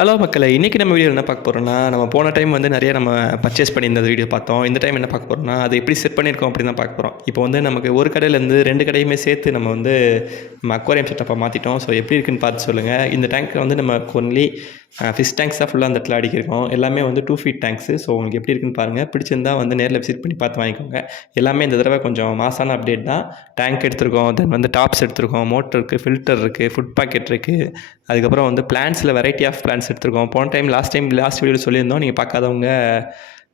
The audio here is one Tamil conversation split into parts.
ஹலோ மக்களே! இன்றைக்கி நம்ம வீடியோவில் என்ன பார்க்க போகிறோம்னா, நம்ம போன டைம் வந்து நிறைய நம்ம பர்ச்சேஸ் பண்ணியிருந்த வீடியோ பார்த்தோம். இந்த டைம் என்ன பார்க்க போகிறோம்னா, அது எப்படி செட் பண்ணியிருக்கோம் அப்படின்னு தான் பார்க்க போகிறோம். இப்போ வந்து நமக்கு ஒரு கடையிலேருந்து 2 கடையுமே சேர்த்து நம்ம வந்து நம்ம அக்வாரியம் செட்டப்பாக மாற்றிட்டோம். ஸோ எப்படி இருக்குன்னு பார்த்து சொல்லுங்கள். இந்த டேங்க் வந்து நம்ம ஒன்லி ஃபிஷ் டேங்க்ஸ் தான் ஃபுல்லாக அந்த இடத்துல அடிக்கிருக்கோம். எல்லாமே வந்து 2 ஃபீட் டேங்க்ஸு. ஸோ உங்களுக்கு எப்படி இருக்குன்னு பாருங்கள். பிடிச்சிருந்தா வந்து நேரில் விசிட் பண்ணி பார்த்து வாங்கிக்கோங்க. எல்லாமே இந்த தடவை கொஞ்சம் மாசான அப்டேட் தான். டேங்க் எடுத்திருக்கோம், தென் வந்து டாப்ஸ் எடுத்திருக்கோம், மோட்டர் இருக்குது, ஃபில்டர் இருக்குது, ஃபுட் பாக்கெட் இருக்குது. அதுக்கப்புறம் வந்து பிளான்ஸில் வெரைட்டி ஆஃப் பிளான்ஸ் எடுத்திருக்கோம். போன டைம் லாஸ்ட் வீடியோவில் சொல்லியிருந்தோம். நீங்கள் பார்க்காதவங்க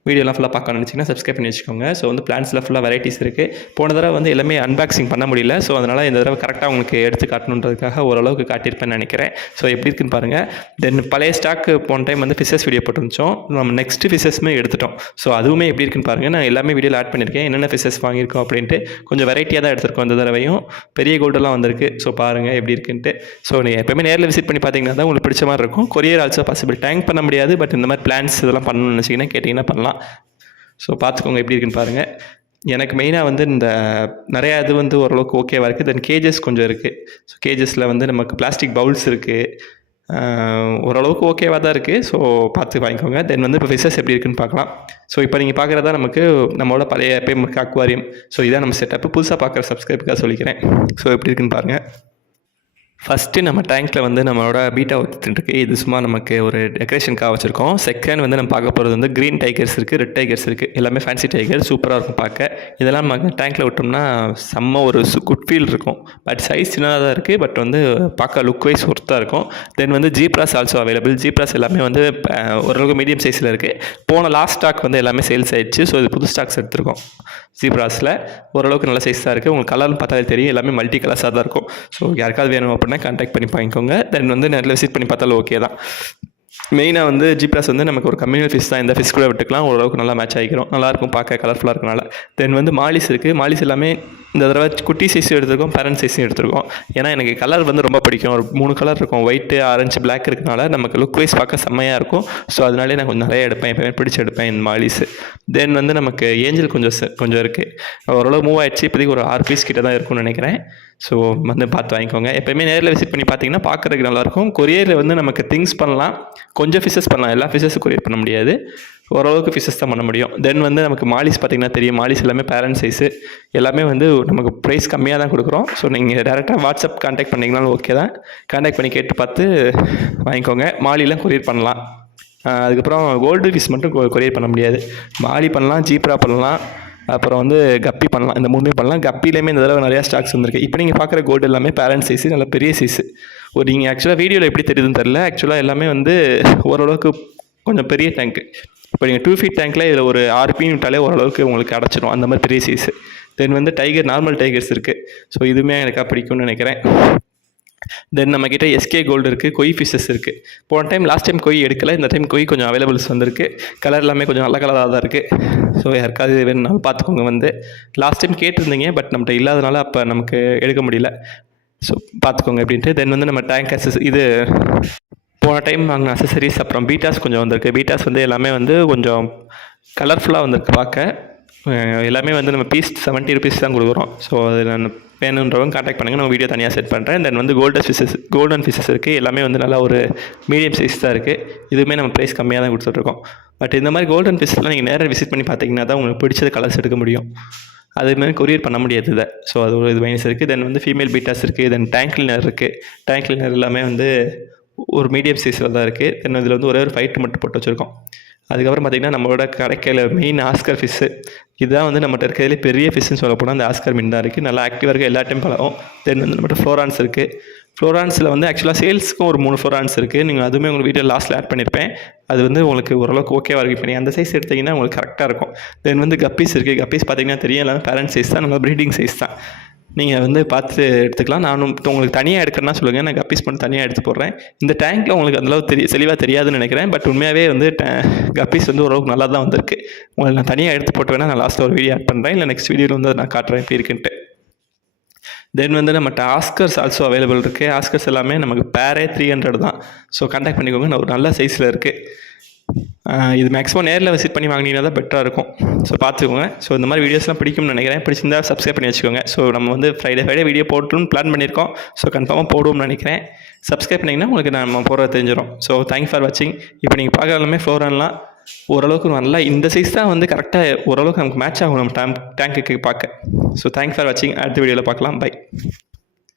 வீடியோலாம் ஃபுல்லாக பார்க்கணும்னு நினச்சிங்கன்னா சப்ஸ்கிரைப் பண்ணி வச்சுக்கோங்க. ஸோ வந்து பிளான்ஸில் ஃபுல்லாக வெரைட்டிஸ் இருக்குது. போன தடவை வந்து எல்லாமே அன்பாக்சிங் பண்ண முடியல. ஸோ அதனால் இந்த தடவை கரெக்டாக உங்களுக்கு எடுத்து காட்டணுன்றதுக்காக ஓரளவுக்கு காட்டியிருப்பேன்னு நினைக்கிறேன். ஸோ எப்படி இருக்குன்னு பாருங்கள். தென் பழைய ஸ்டாக்கு போன டைம் வந்து ஃபிஷஸ் வீடியோ போட்டுருந்தோம். நம்ம நெக்ஸ்ட்டு ஃபிஷஸுமே எடுத்துட்டோம். ஸோ அதுவுமே எப்படி இருக்குன்னு பாருங்கள். நான் எல்லாமே வீடியோவில் ஆட் பண்ணியிருக்கேன். என்னென்ன ஃபிஷஸ் வாங்கியிருக்கோம் அப்படின்ட்டு கொஞ்சம் வெரைட்டியாக தான் எடுத்திருக்கோம். இந்த தடவையும் பெரிய கோல்டெல்லாம் வந்திருக்கு. ஸோ பாருங்கள் எப்படி இருக்குன்ட்டு. ஸோ நீங்கள் எப்போயுமே நேரில் விசிட் பண்ணி பார்த்தீங்கன்னா தான் உங்களுக்கு பிடிச்ச மாதிரி இருக்கும். Courier also possible. டேங்க் பண்ண முடியாது, பட் இந்த மாதிரி பிளான்ஸ் இதெல்லாம் பண்ணணும்னு நினச்சிங்கன்னா கேட்டிங்கன்னா பண்ணலாம். ஸோ பார்த்துக்கோங்க எப்படி இருக்குன்னு பாருங்கள். எனக்கு மெயினாக வந்து இந்த நிறையா இது வந்து ஓரளவுக்கு ஓகேவாக இருக்குது. தென் கேஜஸ் கொஞ்சம் இருக்குது. ஸோ கேஜஸில் வந்து நமக்கு பிளாஸ்டிக் பவுல்ஸ் இருக்குது. ஓரளவுக்கு ஓகேவாக தான் இருக்குது. ஸோ பார்த்து வாங்கிக்கோங்க. தென் வந்து இப்போ ஃபிஷஸ் எப்படி இருக்குன்னு பார்க்கலாம். ஸோ இப்போ நீங்கள் பார்க்குறதா நமக்கு நம்மளோட பழைய பேமக்கு அக்வாரியம். ஸோ இதான் நம்ம செட்டப்பு. புதுசாக பார்க்குற சப்ஸ்கிரைபுக்காக சொல்லிக்கிறேன். ஸோ எப்படி இருக்குன்னு பாருங்கள். ஃபஸ்ட்டு நம்ம டேங்க்கில் வந்து நம்மளோட பீட்டா ஒத்துட்டுருக்கு. இது சும்மா நமக்கு ஒரு டெக்கரேஷனுக்காக வச்சுருக்கோம். செகண்ட் வந்து நம்ம பார்க்க போகிறது வந்து க்ரீன் டைகர்ஸ் இருக்குது, ரெட் டைகர்ஸ் இருக்குது. எல்லாமே ஃபேன்சி டைகர் சூப்பராக இருக்கும் பார்க்க. இதெல்லாம் நம்ம டேங்க்கில் விட்டோம்னா செம்ம ஒரு குட் ஃபீல் இருக்கும். பட் சைஸ் சின்னதாக தான் இருக்குது. பட் வந்து பார்க்க லுக் வைஸ் ஒர்த்தாக இருக்கும். தென் வந்து ஜீப்ராஸ் ஆல்சோ அவைலபிள். ஜீப்ராஸ் எல்லாமே வந்து ஓரளவுக்கு மீடியம் சைஸில் இருக்குது. போன லாஸ்ட் ஸ்டாக் வந்து எல்லாமே சேல்ஸ் ஆகிடுச்சு. ஸோ இது புது ஸ்டாக்ஸ் எடுத்துருக்கோம். ஜீப்ராஸில் ஓரளவுக்கு நல்ல சைஸ் தான் இருக்குது. உங்களுக்கு கலர்னு பார்த்தாலே தெரியும். எல்லாமே மல்டி கலர்ஸாக தான் இருக்கும். ஸோ யாருக்காவது வேணும் அப்படின்னா கான்டாக்ட் பண்ணி வாங்கிக்கோங்க. தென் வந்து நேரில் விசிட் பண்ணி பார்த்தாலும் ஓகே தான். மெயினாக வந்து ஜீப்ராஸ் வந்து நமக்கு ஒரு கம்யூனல் ஃபிஷ் தான். இந்த ஃபிஷ் கூட விட்டுக்கலாம். ஓரளவுக்கு நல்லா மேட்ச் ஆகிக்கிறோம். நல்லாயிருக்கும் பார்க்க, கலர்ஃபுல்லாக இருக்கனால. தென் வந்து மாலிஸ் இருக்குது. மாலிஸ் எல்லாமே இந்த தடவை குட்டி சைஸும் எடுத்துருக்கோம், பேரண்ட் சைஸும் எடுத்துருக்கோம். ஏன்னா எனக்கு கலர் வந்து ரொம்ப பிடிக்கும். ஒரு 3 கலர் இருக்கும். ஒயிட்டு, ஆரஞ்சு, பிளாக் இருக்கனால நமக்கு லுக் வைஸ் பார்க்க செம்மையாக இருக்கும். ஸோ அதனாலே நான் கொஞ்சம் நிறைய எடுப்பேன். எப்போயுமே பிடிச்சி எடுப்பேன் இந்த மாலிஸு. தென் வந்து நமக்கு ஏஞ்சல் கொஞ்சம் இருக்குது. ஓரளவு மூவ் ஆகிடுச்சு. இப்போதைக்கு ஒரு 6 பீஸ் கிட்ட தான் இருக்கும்னு நினைக்கிறேன். ஸோ வந்து பார்த்து வாங்கிக்கோங்க. எப்போயுமே நேரில் விசிட் பண்ணி பார்த்தீங்கன்னா பார்க்குறதுக்கு நல்லாயிருக்கும். கொரியரில் வந்து நமக்கு திங்ஸ் பண்ணலாம், கொஞ்சம் ஃபிஷஸ் பண்ணலாம். எல்லா ஃபிஷஸும் கொரியர் பண்ண முடியாது. ஓரளவுக்கு ஃபிஷஸ் தான் பண்ண முடியும். தென் வந்து நமக்கு மாலிஸ் பார்த்திங்கன்னா தெரியும். மாலிஸ் எல்லாமே பேரண்ட் சைஸு. எல்லாமே வந்து நமக்கு ப்ரைஸ் கம்மியாக தான் கொடுக்குறோம். ஸோ நீங்கள் டேரெக்டாக வாட்ஸ்அப் கான்டாக்ட் பண்ணிங்கனாலும் ஓகே தான். கான்டாக்ட் பண்ணி கேட்டு பார்த்து வாங்கிக்கோங்க. மாலிலாம் கொரியர் பண்ணலாம். அதுக்கப்புறம் கோல்டு ஃபிஷ் மட்டும் கொரியர் பண்ண முடியாது. மாலி பண்ணலாம், ஜீப்ரா பண்ணலாம், அப்புறம் வந்து கப்பி பண்ணலாம். இந்த 3 பண்ணலாம். கப்பிலேயுமே இந்த தடவை நிறையா ஸ்டாக்ஸ் வந்துருக்கு. இப்போ நீங்கள் பார்க்குற கோல்டு எல்லாமே பேரண்ட் சைஸு, நல்ல பெரிய சைஸு. ஒரு நீங்கள் ஆக்சுவலாக வீடியோவில் எப்படி தெரியுதுன்னு தெரில. ஆக்சுவலாக எல்லாமே வந்து ஓரளவுக்கு கொஞ்சம் பெரிய டேங்க்கு. இப்போ நீங்கள் 2 ஃபீட் டேங்க்கில் இதில் ஒரு 6 பீன் விட்டாலே ஓரளவுக்கு உங்களுக்கு அடைச்சிடும். அந்த மாதிரி பெரிய சைஸு. தென் வந்து டைகர், நார்மல் டைகர்ஸ் இருக்குது. ஸோ இதுவுமே எனக்கு பிடிக்கும்னு நினைக்கிறேன். தென் நம்மக்கிட்ட எஸ்கே கோல்டு இருக்குது, கொய் ஃபிஷஸ் இருக்குது. போன டைம் லாஸ்ட் டைம் கொய் எடுக்கலை. இந்த டைம் கொய் கொஞ்சம் அவைலபிள்ஸ் வந்திருக்கு. கலர் எல்லாமே கொஞ்சம் நல்ல கலராக தான் இருக்குது. ஸோ யாருக்காவது வேணும்னாலும் பார்த்துக்கோங்க. வந்து லாஸ்ட் டைம் கேட்டிருந்தீங்க, பட் நம்மகிட்ட இல்லாதனால அப்போ நமக்கு எடுக்க முடியல. ஸோ பார்த்துக்கோங்க அப்படின்ட்டு. தென் வந்து நம்ம டேங்க் இது போன டைம் வாங்கின அசசரிஸ், அப்புறம் பீட்டாஸ் கொஞ்சம் வந்திருக்கு. பீட்டாஸ் வந்து எல்லாமே வந்து கொஞ்சம் கலர்ஃபுல்லாக வந்திருக்கு பார்க்க. எல்லாமே வந்து நம்ம பீஸ் 70 ருபீஸ் தான் கொடுக்குறோம். ஸோ அது நான் வேணுன்றவங்க கான்டாக்ட் பண்ணுங்கள். நான் வீடியோ தனியாக செட் பண்ணுறேன். தென் வந்து கோல்டன் ஃபிஷஸ் இருக்குது. எல்லாமே வந்து நல்லா ஒரு மீடியம் சைஸ் தான் இருக்குது. இதுவுமே நம்ம ப்ரைஸ் கம்மியாக தான் கொடுத்துட்ருக்கோம். பட் இந்த மாதிரி கோல்டன் ஃபிஷ்லாம் நீங்கள் நேராக விசிட் பண்ணி பார்த்தீங்கன்னா தான் உங்களுக்கு பிடிச்சது கலர்ஸ் எடுக்க முடியும். அதுமாதிரி கொரியர் பண்ண முடியாது இதை. ஸோ அது ஒரு இது மைனஸ் இருக்குது. தென் வந்து ஃபீமேல் பீட்டாஸ் இருக்குது. தென் டேங்க் கிளீனர் இருக்குது. டேங்க் கிளீனர் எல்லாமே வந்து ஒரு மீடியம் சைஸில் தான் இருக்குது. தென் இதில் வந்து ஒரே ஒரு ஃபைட் மட்டும் போட்டு வச்சுருக்கோம். அதுக்கப்புறம் பார்த்திங்கன்னா நம்மளோட கிடைக்கல மெயின் ஆஸ்கர் ஃபிஷ்ஷு. இதுதான் வந்து நம்மகிட்ட இருக்கிறதுலே பெரிய ஃபிஷ்ஷுன்னு சொல்ல போனால் அந்த ஆஸ்கர் மீன் தான் இருக்குது. நல்லா ஆக்டிவாக இருக்குது. எல்லா டைம் பழகும். தென் வந்து நம்மகிட்ட ஃப்ளோரான்ஸ் இருக்குது. ஃப்ளோரான்ஸில் வந்து ஆக்சுவலாக சேல்ஸுக்கும் ஒரு 3 ஃப்ளோரான்ஸ் இருக்குது. நீங்கள் அதுவுமே உங்களுக்கு வீடியோ லாஸ்ட்டில் ஆட் பண்ணியிருப்பேன். அது வந்து உங்களுக்கு ஓரளவுக்கு ஓகேவாக இருக்குது. இப்போ நீங்கள் அந்த சைஸ் எடுத்திங்கன்னா உங்களுக்கு கரெக்டாக இருக்கும். தென் வந்து கப்பீஸ் இருக்குது. கப்பீஸ் பார்த்திங்கன்னா தெரியும், எல்லாமே பேரண்ட் சைஸ் தான். நம்ம ப்ரீடிங் சைஸ் தான். நீங்கள் வந்து பார்த்து எடுத்துக்கலாம். நானும் இப்போ உங்களுக்கு தனியாக எடுக்கிறேன்னா சொல்லுங்கள். நான் கப்பீஸ் பண்ணி தனியாக எடுத்து போடுறேன். இந்த டேங்க்கில் உங்களுக்கு அந்தளவு தெளிவாக தெரியாதுன்னு நினைக்கிறேன். பட் உண்மையாகவே வந்து கப்பீஸ் வந்து ஓரளவுக்கு நல்லா தான் வந்திருக்கு. உங்களுக்கு நான் தனியாக எடுத்து போட்டு வேணால் நான் லாஸ்ட்டில் ஒரு வீடியோ ஆட் பண்ணுறேன். இல்லை நெக்ஸ்ட் வீடியோவில் வந்து நான் காட்டுறேன் எப்படி இருக்குன்ட்டு. தென் வந்து நம்மகிட்ட ஆஸ்கர்ஸ் ஆல்சோ அவைலபிள் இருக்குது. ஆஸ்கர்ஸ் எல்லாமே நமக்கு பேரே 300 தான். ஸோ கான்டாக்ட் பண்ணிக்கோங்க. நான் ஒரு நல்ல சைஸில் இருக்குது. இது மேக்ஸிமம் நேரில் விசிட் பண்ணி வாங்கினீங்கன்னா தான் பெட்டராக இருக்கும். ஸோ பார்த்துக்கோங்க. ஸோ இந்த மாதிரி வீடியோஸ்லாம் பிடிக்கும்னு நினைக்கிறேன். பிடிச்சிருந்தா சப்ஸ்கிரைப் பண்ணி வச்சுக்கோங்க. ஸோ நம்ம வந்து ஃப்ரைடே வீடியோ போட்டுன்னு பிளான் பண்ணியிருக்கோம். ஸோ கன்ஃபார்மாக போடுவோம்னு நினைக்கிறேன். சப்ஸ்கிரைப் பண்ணிங்கன்னா உங்களுக்கு நம்ம போடுறது தெரிஞ்சிடும். ஸோ தேங்க்யூ ஃபார் வாட்சிங். இப்போ நீங்கள் பார்க்குற எல்லாமே ஃப்ளோரன்லாம் ஓரளவுக்கு நல்லா இந்த சைஸ் தான் வந்து கரெக்டாக ஓரளவுக்கு நமக்கு மேட்ச் ஆகும் நம்ம டேங்க்குக்கு பார்க்க. ஸோ தேங்க்யூ ஃபார் வாட்சிங். அடுத்த வீடியோவில் பார்க்கலாம். பை.